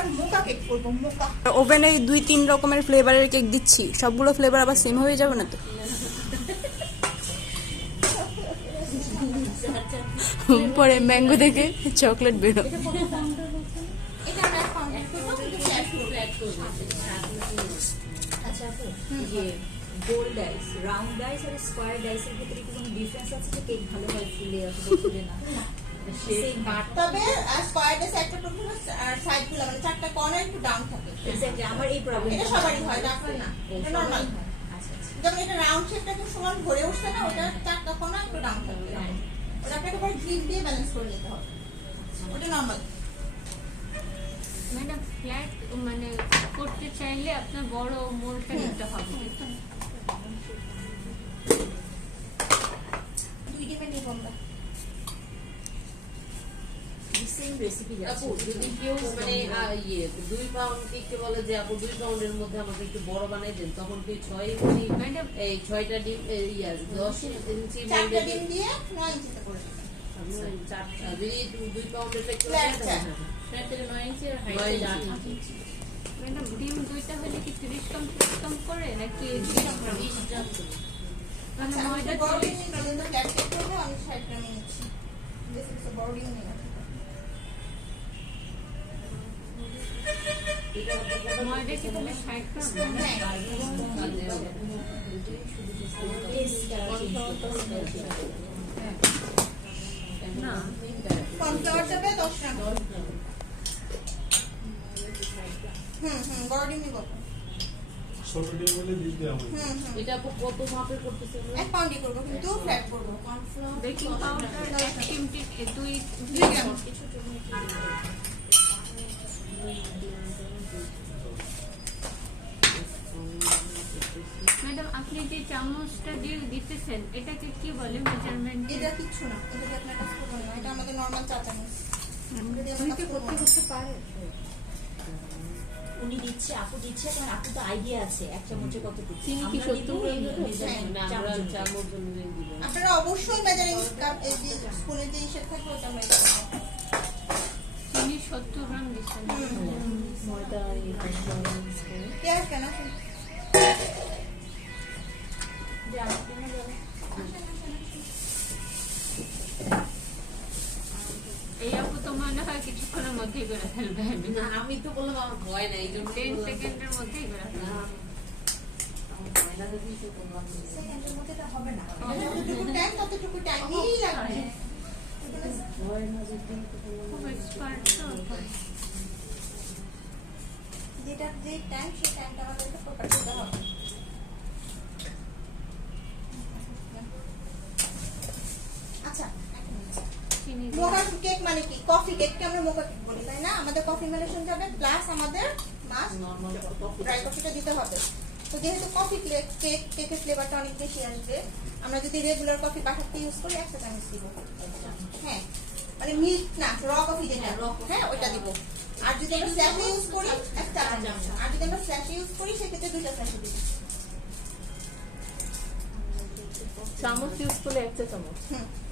এবার মোকা কেক করবো। মোকা ওভেনে 2-3 রকমের ফ্লেভারের কেক দিচ্ছি, সবগুলো ফ্লেভার আবার সেম হয়ে যাবে না তো? পরে ম্যাঙ্গো থেকে চকলেট বেরো। এটা আমরা ফাউন্ডেন করবো, কিন্তু ফ্ল্যাট করবো। আচ্ছা আপু, যে গোল ডাইস, রাউন্ড ডাইস আর স্কয়ার ডাইসের ভিতরে কি কোনো ডিফারেন্স আছে যে কেক ভালো হয় ফুলে অথবা ফুলে না? তবে স্কয়ার ডেস একটা প্রবলেম আর সাইড গুলো মানে চারটা কর্নার একটু ডাউন থাকে। এক্স্যাক্টলি আমার এই প্রবলেম। এটা সবারই হয়, আপনার না, এটা নরমাল হয়। আচ্ছা আচ্ছা। যেমন এটা রাউন্ড শেপটা খুব সমান ভরে উঠছে না, ওটা চারটা কর্নার একটু ডাউন থাকে। ওটা আপনাকে পরে ক্লিপ দিয়ে ব্যালেন্স করে নিতে হবে, ওটা নরমাল। ম্যাডাম ফ্ল্যাট মানে করতে চাইলে আপনার বড় মোলটা নিতে হবে। 2 ডিমে নিব আমরা। সেম রেসিপি আপু যদি কেউ মানে 2 পাউন্ড কেককে বলে যে আপু 2 পাউন্ডের মধ্যে আমাকে একটু বড় বানাই দেন, তখন কি 6 ইঞ্চি ম্যাডাম এই 6টা ডিম 10 ইঞ্চি চারটা ডিম দিয়ে 9 ইঞ্চিতে করে দিবেন। যদি 2 পাউন্ডের কেক ফ্ল্যাট চার। ম্যাডাম ডিম দুইটা হলে কি 30 কম করে নাকি 20 গ্রাম? মানে আচ্ছা, আমি ময়দা বড় ডিম নিই, নলেন্দ্র ফ্ল্যাট কেক করবো, আমি 60 গ্রামে নিচ্ছি। বেশি কিছু বড় ডিম নিই না। ময়দা কি তাহলে 60 গ্রাম? না কর্নফ্লাওয়ার যাবে 10 গ্রাম। বড় ডিম নিব। ছোট ডিম বলে দিতে হবে। এটা আপু কত মাপের করতেছে? 1 পাউন্ডই করবো, কিন্তু ফ্ল্যাট করবো। বেকিং পাউডার 1 চিমটি 2 গ্রাম। ম্যাডাম আপনি যে চামচটা দিয়ে দিতেছেন এটাকে কি বলে মেজারমেন্ট? এটা কিচ্ছু না, এটা দিয়ে আপনার কাজ করবো না, এটা আমাদের নর্মাল চা চামচ। এটা দিয়ে আমরা কাজ করবো না। উনি দিচ্ছে, আপু দিচ্ছে, কারণ আপু তো আইডিয়া আছে এক চামচে কতটুকু। চিনি কি আমরা সত্য দিব এই না আমরা চামচ। চামচ অনুযায়ী দিব। আপনারা অবশ্যই মেজারিং কাপ, এই যে স্পুনের যে হিসেব থাকবে ওটা আমরা এটা করবো। চিনি 70 গ্রাম দিচ্ছেন। ময়দা পেঁয়াজ কেন? এই আপু তো মনে হয় কিছুক্ষণের মধ্যেই করে ফেলবে। না আমি তো বললাম আমার ভয় নাই, এই জন্য 10 সেকেন্ডের মধ্যেই করে ফেলবে। সেকেন্ডের মধ্যে এটা হবে না। যতটুকু টাইম ততটুকু টাইমই লাগবে। খুব এক্সপার্ট তো। যেটা যে টাইম সেই টাইমটা আমাদেরকে প্রকাশ করতে হবে। আচ্ছা, চিনি মোকা কেক মানে কি? কফি কেককে আমরা মোকা কেক বলি, তাই না? আমাদের কফি মেলেশন যাবে, প্লাস আমাদের মাস্ট নরমাল ড্রাই কফিটা দিতে হবে। তো যেহেতু কফি কেকের ফ্লেভারটা অনেক বেশি আসবে, আমরা যদি রেগুলার কফি বাসাতে ইউজ করি 1 চামচ দিব। হ্যাঁ, মানে মিল্ক না, র কফি যেটা, হ্যাঁ ওইটা দিব। আর যদি আমরা স্ল্যাশে ইউজ করি 1 চামচ, আর যদি আমরা স্ল্যাশে ইউজ করি সেক্ষেত্রে 2টা স্ল্যাশে দিব। চামচ ইউজ করলে 1 চামচ।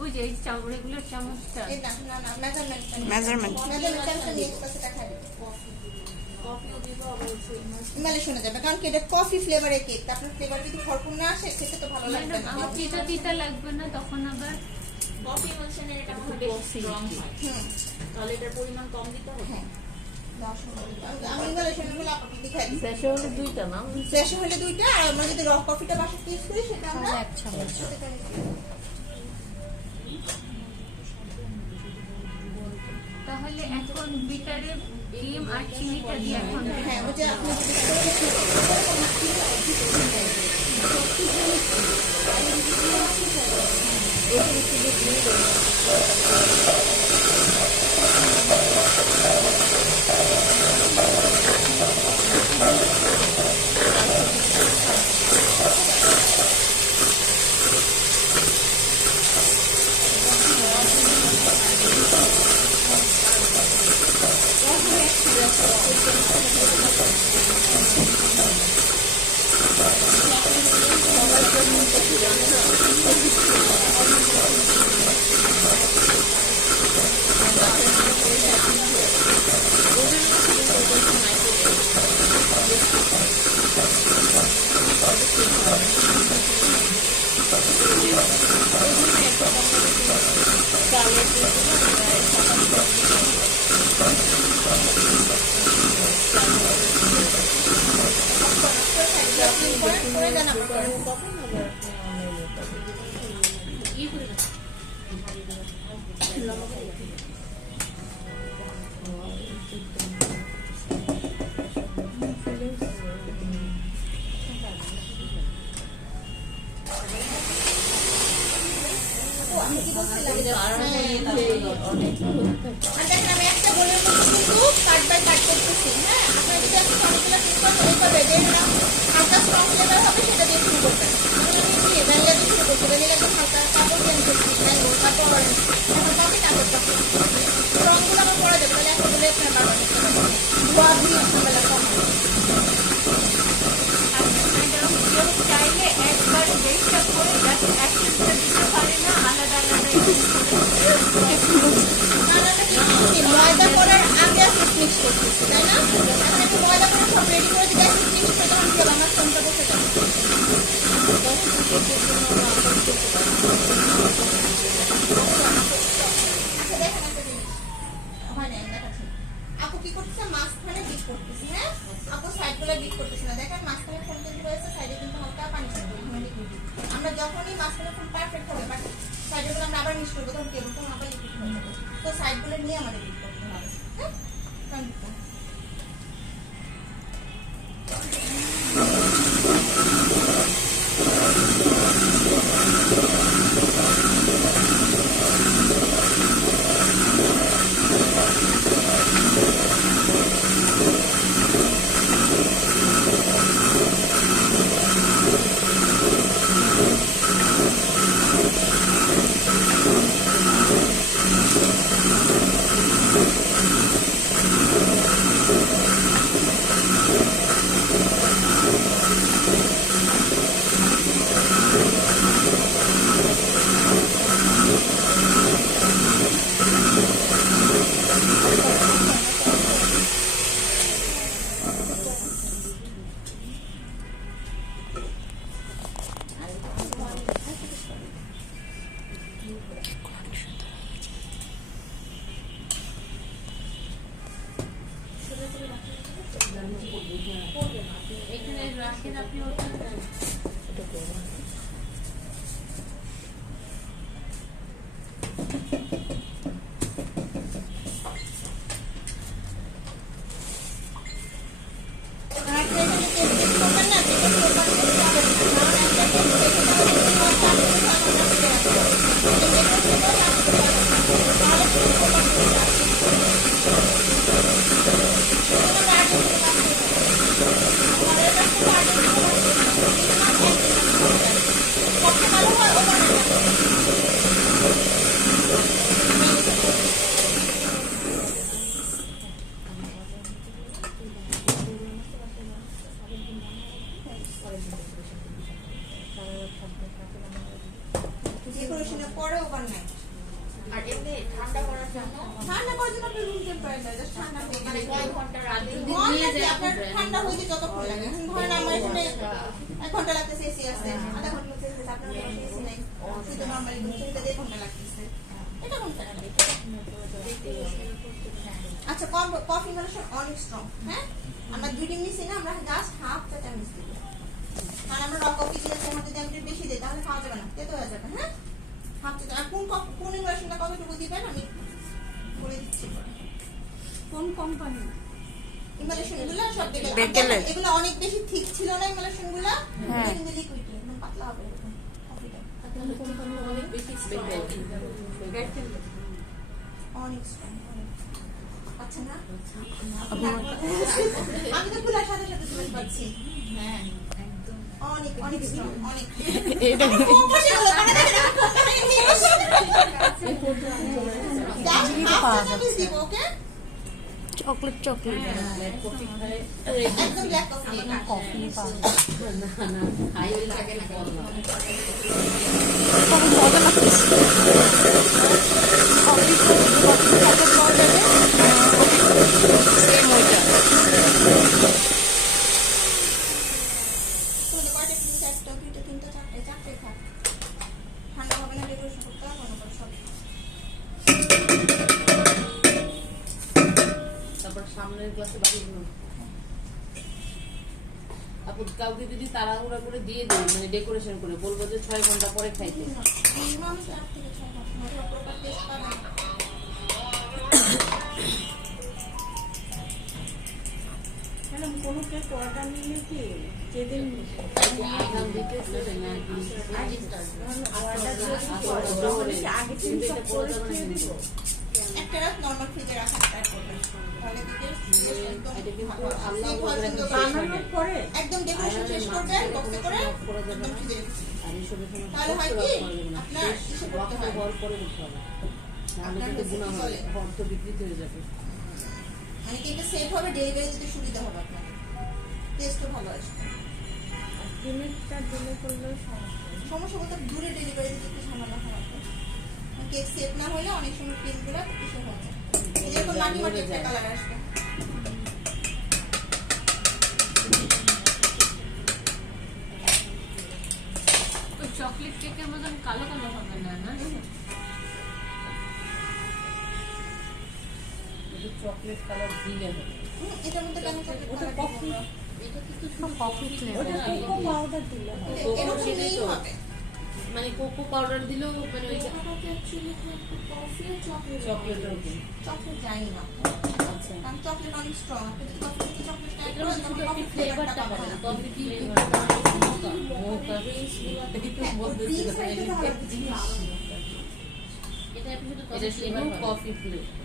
ওই যে এই রেগুলার চামচটা এই না না না, মেজারমেন্টটা মেজারমেন্ট নিয়ে কাছে খাই কফিও দিব আবার ইমালে শোনা যাবে, কারণ কি এটা কফি ফ্লেভারের কেক, আপনার ফ্লেভার যদি ভরপুর না আসে খেতে তো ভালো লাগবে ম্যাডাম না। আমার চিটা দিতে লাগবে না তখন আবার? কফি ইমলশনের এটা খুব বেশি স্ট্রং হয়, তাহলে এটার পরিমাণ কম দিতে হবে। হ্যাঁ, আমি ইমালে শোনা বলে আপনাকে দেখাই দিই। শেষে হলে 2টা না? ফ্রেশ হলে 2টা, আর আমরা যদি র কফিটা বাসাতে ইউজ করি সেটা আমরা 1 চামচ। তাহলে এখন বিটারে ডিম আর চিনিটা দিয়ে এখন হ্যাঁ, ওই যে আপনি যদি আমি কি বলছিলাম? আর অনেক আর দেখেন আমি একটা গোলের মধ্যে কিন্তু কাট বাই কাট করতেছি। হ্যাঁ, আপনারা যদি এখন অনেকগুলো পিস করেন ওইভাবে যেটা হালকা স্ট্রং ফ্লেভার হবে সেটা দিয়ে শুরু করবেন। আমি দিয়ে ভ্যানিলা দিয়ে শুরু করছি। ভ্যানিলা একদম হালকা কাপড় চেঞ্জ করছি, ম্যাঙ্গো, তারপর অরেঞ্জ, এখন কফি কাপড় করছি। স্ট্রংগুলো আমার করা যাবে, তাহলে একটা বলে আপনার বারবার করতে হবে। ধোয়া ধুয়ে ঝামেলা কম হবে। চাইলে একবার বেশটা করে জাস্ট একসাথে দিতে পারে না, আলাদা আলাদা রান্নাটা কি ময়দা করার আগে আপনি মিক্স করতেছি, তাই না? এখন একটু ময়দা করে সব রেডি করে দিলে একটু মিক্স করে তখন কি হবে? আমার ফোনটা বসে যাবে। আচ্ছা দেখেন একটা জিনিস হয় না, আমি দেখাচ্ছি। আপু কি করতেছে? মাঝখানে বিট করতেছি। হ্যাঁ, আপু সাইডগুলো বিট করতেছে না। দেখেন মাঝখানে ফোন কিন্তু হয়েছে, সাইডে কিন্তু হালকা পানি থাকবে। আমরা যখনই মাঝখানে ফোন পারফেক্ট হবে, বাট সাইডগুলো আমরা আবার মিক্স করবো, তখন কেবল আবার লিকুইড হয়ে যাবে। তো সাইডগুলো নিয়ে আমাদের বিট করতে হবে। হ্যাঁ, কারণ এখানে রাখেন আপনি ওটা ডেকোরেশনের পরে ওভারনাইট। আর এমনি ঠান্ডা করার জন্য ঠান্ডা করার জন্য আপনি রুম টেম্পারেচার জাস্ট ঠান্ডা হয়ে মানে গেলে কয় ঘন্টার আগে আপনার ঠান্ডা হইতে যতক্ষণ লাগে। এখন ধরেন আমার এখানে 1 ঘন্টা লাগতেছে, এসি আছে, আধা ঘন্টা লাগতেছে, আপনার এসি নাই, শুধু নরমালি ঘুরতে 1.5 ঘন্টা লাগতেছে। এটা কোন টাইম? আচ্ছা, কফি মেশিন অনেক স্ট্রং। হ্যাঁ, আমরা 2 ডিম নিছি না, আমরা জাস্ট হাফ চা চামচ দিব। আর আমরা র কফি দিয়েছি, আমরা যদি আমি বেশি দিই তাহলে খাওয়া যাবে না, তেতো হয়ে যাবে। হ্যাঁ, হাফ চা। আর কোন মেশিনটা কতটুকু দিবেন আমি বলে দিচ্ছি। কোন কোম্পানি? ইমালেশনগুলো সব দেখে বেকেলের। এগুলো অনেক বেশি ঠিক ছিল না ইমালেশনগুলো, এটা কিন্তু লিকুইড একদম পাতলা হবে এরকম কফিটা। অনেক বেশি অনেক strong, অনেক। আচ্ছা না? আমি তো খোলার সাথে সাথে তুলে পাচ্ছি। হ্যাঁ একদম অনেক অনেক strong, অনেক। এটা খুব বসে গেল, মানে দেখেন আমি কোম্পানি নিয়ে এসেছি। Just half চা চামচ দিব, okay? চকলেট চকলেট কফি খায় একদম black coffee এটা। কফি পাওয়া না না খাই লাগে না খুব মজা লাগতেছে কফি চকলেট পাওয়া যাবে সেম ওইটা তোমাদের কয়টা পিস? একটা, দুইটা, তিনটা, চারটে, চারটে থাক। ঠান্ডা হবে না, ডেকোরেশন করতে হবে না, সব। তারপর সামনের গ্লাসে বাড়ি দিন। আপু কাউকে যদি তাড়াহুড়া করে দিয়ে দিই, মানে ডেকোরেশন করে বলবো যে 6 ঘন্টা পরে খাইতে। মিনিমাম 4 থেকে 6 ঘন্টা। প্রপার টেস্ট পাবেন। অর্ডার নিলে কি যেদিন আগাম দিতেছে না আগে দিন সব করে খেয়ে দিব একটা রাত নরমাল ফ্রিজে রাখা স্টার্ট করবেন তাহলে দেখে বানানোর পরে একদম ডেকোরেশন শেষ করবেন বক্সে করে একদম ফ্রিজে তাহলে হয় কি আপনার ইসে করতে হয় আপনার হচ্ছে কি বলে মানে কি এটা সেফ হবে ডেলিভারি দিতে সুবিধা হবে আপনার টেস্টও ভালো আসবে লিমিটটা দিলে করলেও সমস্যা বলতে দূরে ডেলিভারি দিতে একটু ঝামেলা হয় কেক সেফ না হলে অনেক সময় ক্রিমগুলো কিছু হয় না এই যে মাটি মাটি একটা কালার আসবে ওই চকলেট কেকের মতন কালো কালো হবে না না চকলেট কালার দিলে হবে এটার মধ্যে কেন চকলেট ওটা কফি এটা কিন্তু শুধু কফি ওটা কোকো পাউডার দিলে হয় এরকম নেই হবে মানে কোকো পাউডার দিলেও মানে ওই চকলেটের উপর চকলেট জানি না আচ্ছা কারণ চকলেট অনেক স্ট্রং আপনি যদি কফি থেকে চকলেট ট্রাই এটা করেন শুধু তখন একটু কফি ফ্লেভারটা ফ্লেভারটা পাবেন পাবেন কফি ফ্লেভারটা মোকা এটা আপনি শুধু এটা শুধু কফি ফ্লেভার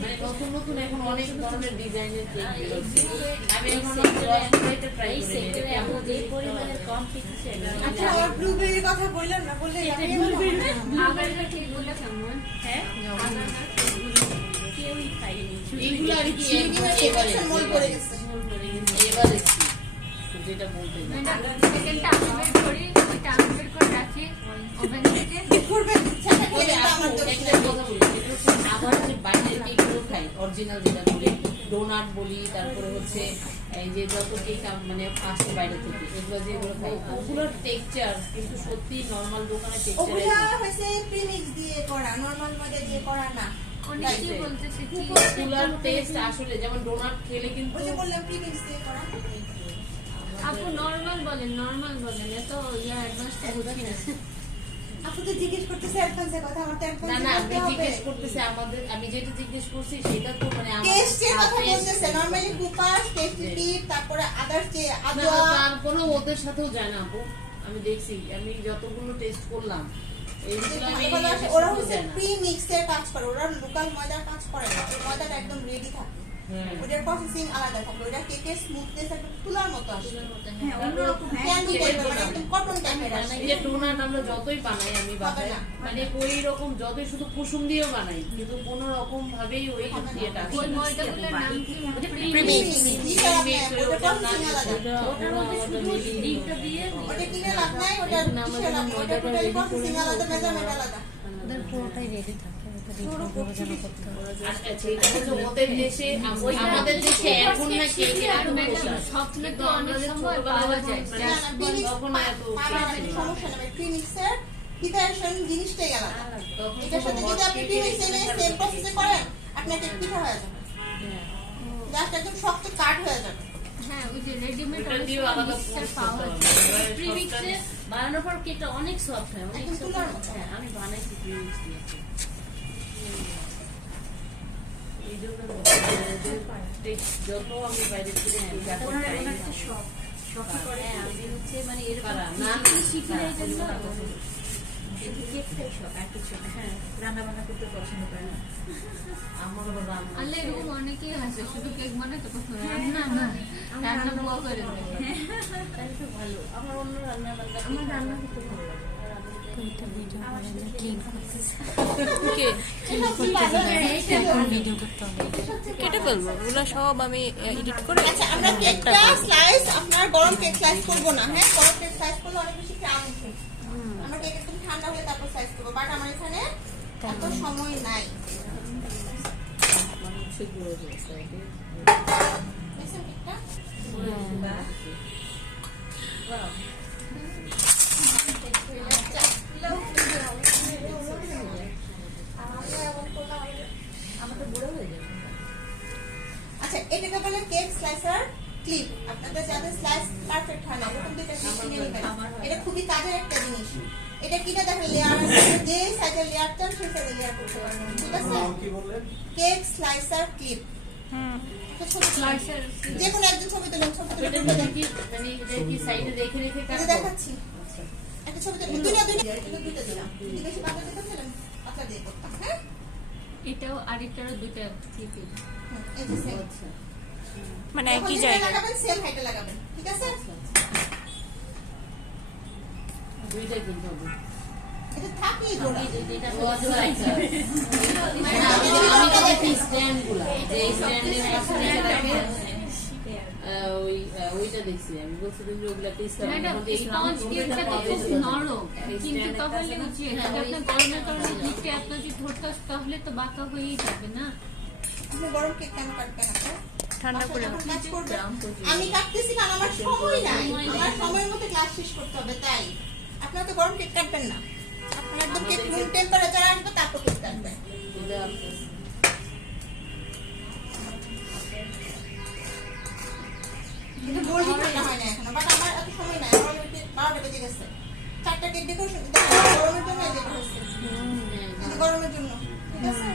মানে নতুন নতুন এখন অনেক ধরনের ডিজাইনের কেক বেরোচ্ছে আমি এখন এটা ট্রাই করি আচ্ছা আর ব্লুবেরির কথা বললাম না বললে আগারকার কেকগুলো কেমন হ্যাঁ কেউই খাইনি এইগুলো আর কি এবারে মোল করে গেছে এবারে যেটা বলতে সেকেন্ডটা আমি বের করি ওইটা আমি বের করে রাখি ওভেন থেকে করবেন সেটা ওই করে আপু আমার দোষ একটা নেই। কথা বলি সেটা হচ্ছে আবার যে বাইরের কেকগুলো খাই অরিজিনাল যেটা বলি ডোনাট বলি তারপরে হচ্ছে এই যে যত কেক মানে আসে বাইরে থেকে এগুলো যেগুলো খাই ওগুলোর টেক্সচার কিন্তু সত্যি নর্মাল দোকানের ওগুলা টেক্সচার হয়েছে প্রিমিক্স দিয়ে করা নরমাল ময়দা দিয়ে করা না অনেকেই বলতেছে কি ওগুলোর টেস্ট আসলে যেমন ডোনাট খেলে কিন্তু ওই যে বললাম প্রিমিক্স দিয়ে করা আপু নরমাল বলেন এত অ্যাডভান্স বুঝি না আপনি তো জিজ্ঞেস করতেছে অ্যাডভান্সের কথা আমার তো না না অ্যাডভান্স আপনি জিজ্ঞেস করতেছে আমাদের আমি যেটা জিজ্ঞেস করছি সেটা তো মানে টেস্টের কথা taste- বলতেছে নরমালি কুপাস টেস্টি টিপ তারপরে আদার্স যে না, আদোয়া তারপরেও ওদের সাথেও যায় না আপু আমি দেখছি আমি যতগুলো টেস্ট করলাম এইগুলো আমি ভালো ভালো আসে, এদের ওরা সাথেও হচ্ছে যায় না। প্রি মিক্সের কাজ করে ওরা লোকাল ময়দার কাজ করে না ওই ময়দাটা একদম রেডি থাকে হ্যাঁ। ওটার প্রসেসিং আলাদা থাকে ওটা কেকের স্মুথনেস একদম তুলার মতো আসে হ্যাঁ অন্যরকম ক্যান্ডি টাইপের মানে একদম কটন টাইপের আসে এই যে ডোনাট আমরা যতই বানাই আমি বাসায় না। মানে ওই রকম যতই শুধু কুসুম দিয়েও বানাই কিন্তু কোনো রকম ভাবেই ওই ইয়েটা আসে ওই না। ময়দাগুলোর নাম কি প্রিমিক্স ওটা প্রসেসিং আলাদা ওটার মধ্যে শুধু ডিমটা দিয়ে ওটা কিনে লাভ নাই ওটা কিসের লাভ নাই ওটা টোটালি প্রসেসিং আলাদা মেজারমেন্ট আলাদা আচ্ছা ঠিক আছে ওদের দেশে আমাদের দেশে এখন না কেকের আর ম্যাডাম স্বপ্ন তো অনেক সময় পাওয়া যায় না না প্রিমিক্স তখন এত সমস্যা নেই প্রিমিক্সের প্রিপারেশন জিনিসটাই আলাদা তখন এটার সাথে যদি আপনি প্রিমিক্স এনে সেম প্রসেসে করেন আপনার কেক পিঠা হয়ে যাবে জাস্ট একদম শক্ত কাট হয়ে যাবে হ্যাঁ ওই যে রেডিমেড ওটা অনেক দিয়েও সময় আলাদা মিক্সচার করতে পাওয়া হবে। যায় এবারে প্রিমিক্সে বানানোর পর কেকটা অনেক সফট হয় অনেক একদম soft তুলার হয়। মতো। হ্যাঁ আমি বানাইছি প্রিমিক্স দিয়ে এই জন্য যত আমি বাইরে থেকে তারপর ওনার একটা শখই করে আমি হচ্ছে মানে এরকম কারা? না, শিখলে না, জন্য না, না, শুধু কেকটাই শখ আর কিছু না। হ্যাঁ রান্না বান্না করতে পছন্দ করে না আমার আবার রান্না আল্লাহ এরকম অনেকেই আছে শুধু কেক বানাতে পছন্দ রান্না না রান্না বুয়া করে দেয় তাহলে তো ভালো আমার অন্য রান্না বান্না আমার রান্না করতে ভালো লাগে কেটে ফেলবো ওগুলো সব আমি এডিট করে আচ্ছা আমরা কেকটা স্লাইস আপনার গরম কেক স্লাইস করব না হ্যাঁ গরম কেক স্লাইস করলে অনেক বেশি ক্রাম উঠে আমরা কেক একদম ঠান্ডা হলে তারপর স্লাইস করব বাট আমার এখানে এত সময় নাই মানে হচ্ছে গুঁড়ো হয়েছে দেখছেন কেকটা আমরা এমন করে যে স্লাইস পারফেক্ট হয় না, এরকম দুইটা ক্লিপ কিনে নেবেন। এটা খুবই কাজের একটা জিনিস। এটা কিনে দেখেন লেয়ার, যে সাইজের লেয়ার চান সেই সাইজের লেয়ার করতে পারবেন, ঠিক আছে? নাম কি বললেন? Cake slicer clip. স্লাইসার যে কোনো একজন ছবি তুলেন, ছবি তুলে এটা তুলে কি মানে এটা কি সাইডে রেখে রেখে এটা কাটবো? দেখাচ্ছি। একটা ছবি তুলে দুইটা দিলাম। যদি বেশি পাতলা দিতে চাইলেন পাতলা দিয়ে করতাম, হ্যাঁ? এটাও আরেকটারও দুইটা থেকে এই যে same। আচ্ছা মানে যখন একই যেটা জায়গায়। লাগাবেন সেম হাইটে লাগাবেন, ঠিক আছে? দুইটাই কিনতে হবে। এটা থাকলেই জোড়া। ও আচ্ছা আচ্ছা। আমি দেখি স্ট্যান্ডগুলো, যে স্ট্যান্ডের পাশে রাখে ওইটা দেখছি আমি। বলছি তুমি ওগুলা পিস ম্যাডাম স্পঞ্জ কেকটা তো খুব নরম, কিন্তু তাহলে হচ্ছে আপনার গরমের কারণে হিটে আপনার যদি ধরতে আসে তাহলে তো বাঁকা হয়েই যাবে না। আপনি গরম কেক কেন কাটবেন আপনি? ঠান্ডা করে যখন কাজ করবেন। আমি কাটতেছি কারণ আমার সময় নাই, আমার সময়ের মধ্যে ক্লাস শেষ করতে হবে, তাই আপনারা তো গরম কেক কাটবেন না। আপনার একদম কেক রুম টেম্পারেচার আসবে তারপর কেক কাটবেন। এটা কিন্তু গোল্ডি ঠান্ডা হয় না এখনো, বাট আমার এত সময় নাই, আমার অলরেডি 12টা বেজে গেছে। 4টা কেক ডেকোরেশন গরমের জন্য যেটা হচ্ছে, কিন্তু গরমের জন্য, ঠিক আছে?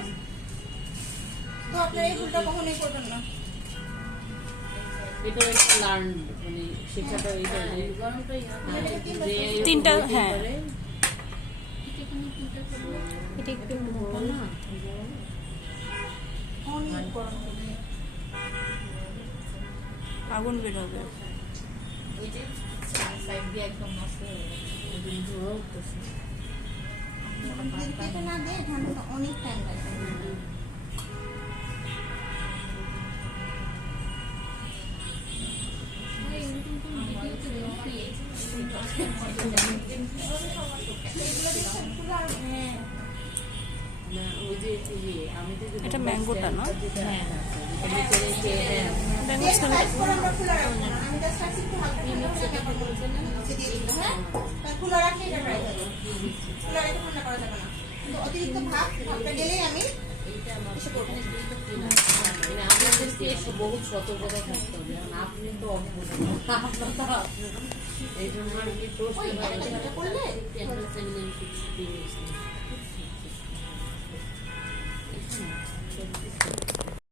তো আপনারা এই ভুলটা কখনোই করবেন না। এটা একটা লার্ন মানে শেখাটা এইটা গরমটাই তিনটা, হ্যাঁ। এটা এখানে তিনটা করবো। এটা একটু মোটা না? অনেক গরম হবে। আগুন বের হবে। ওই যে সাইড দিয়ে একদম নষ্ট হয়ে গেছে। কেটে না দিয়ে ঠান্ডা অনেক টাইম লাগে। এরকম কোনো ভিডিওতে দেখি এগুলো দেখছেন পুরো আর না ওই যে আমি তো এটা ম্যাঙ্গোটা না? হ্যাঁ ভিতরে যে ম্যাঙ্গো কেক ছাড়া সাইজ করে আমরা খোলা রাখবো না। আমি জাস্ট আসি একটু হালকা ঠান্ডা করে ব্যাপার বলছেন না, নিচে দিয়ে দিলাম, হ্যাঁ? তাহলে খোলা রাখলে এটা ড্রাই হয়ে যাবে। খোলা রেখে ঠান্ডা করা যাবে না। কিন্তু অতিরিক্ত ভাবটা গেলেই আমি এসে করবো। মানে আমাদেরকে বহুত সতর্কতা থাকতে হবে, কারণ আপনি তো অভ্যস্ত আপনার তো এই জন্য আর কি টোস্ট ওই এটা করলে করলে